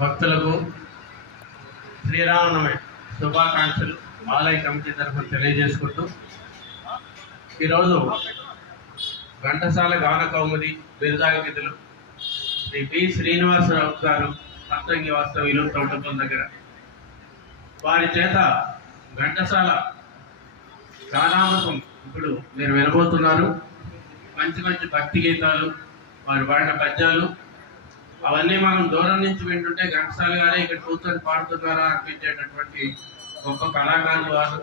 భక్తులకు శ్రీరామనవమి శుభాకాంక్షలు ఆలయ కమిటీ తరఫున తెలియజేసుకుంటూ ఈరోజు ఘంటసాల గాన కౌముది బిరుదాంకితులు శ్రీ పి శ్రీనివాసరావు గారు సప్తంగి వాస్తవ్యులు తోటపల్లి దగ్గర వారి చేత ఘంటసాల గానామృతం ఇప్పుడు మీరు వినబోతున్నారు. మంచి మంచి భక్తి గీతాలు, వారు పాడిన పద్యాలు అవన్నీ మనం దూరం నుంచి వింటుంటే ఘంటసాల గారే ఇక్కడ కూర్చొని పాడుతున్నారా అనిపించేటటువంటి గొప్ప కళాకారులు వారు.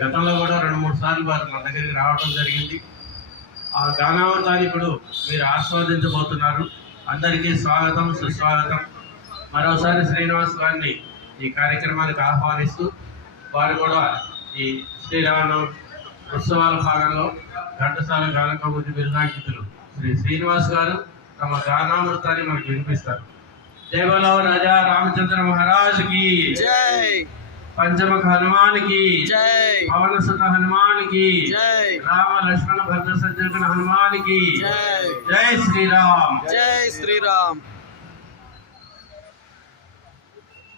గతంలో కూడా 2-3 సార్లు వారు మన దగ్గరికి రావడం జరిగింది. ఆ గానామృతాన్ని ఇప్పుడు మీరు ఆస్వాదించబోతున్నారు. అందరికీ స్వాగతం, సుస్వాగతం. మరోసారి శ్రీనివాస్ గారిని ఈ కార్యక్రమానికి ఆహ్వానిస్తూ వారు కూడా ఈ శ్రీరామనవమి ఉత్సవాల భాగంలో ఘంటసాల గాన కౌముది బిరుదాంకితులు శ్రీ శ్రీనివాస్ గారు తమ గానామృతాన్ని మనకు వినిపిస్తారు. జై బలో రాజా రామచంద్ర మహారాజ్ కి జై, పంచముఖ హనుమాన్ కి జై, పవన సుత హనుమాన్ కి జై, రామ లక్ష్మణ భద్ర సజ్జన హనుమాన్ కి జై. జై శ్రీరామ్, జై శ్రీరామ్.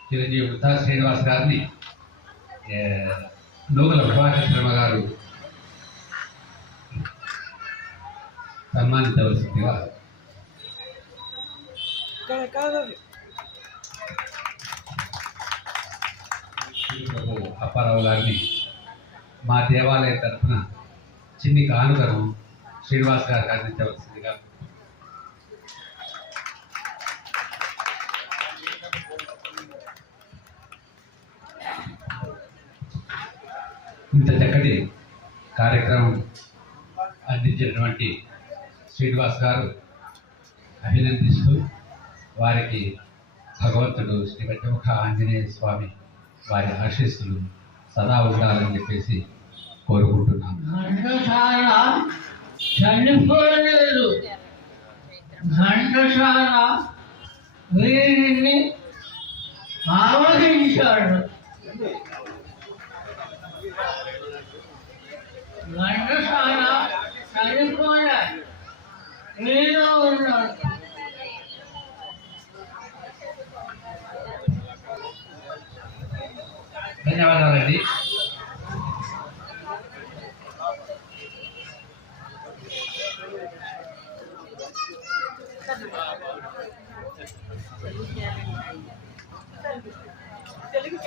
చిరంజీవి వృద్ధా శ్రీనివాస్ గారిని నూగల ప్రభాకర్ శర్మ గారు సన్మానించవలసిందిగా అప్పారావు గారిని మా దేవాలయం తరఫున చిన్ని కానుకను శ్రీనివాస్ గారికి అందించవలసిందిగా ఇంత చక్కటి కార్యక్రమం అందించినటువంటి శ్రీనివాస్ గారు అభినందిస్తూ వారికి భగవంతుడు శ్రీ పంచముఖ ఆంజనేయ స్వామి వారి ఆశీస్సులు సదా ఉండాలని చెప్పేసి కోరుకుంటున్నాను. చనిపోలేదు, ఘంటసాల వీరిని ఆవహించాడు. ఘంటసాల చనిపోయాడు, వీరు ఉన్నాడు. ధన్యవాదాలండి. తెలుగు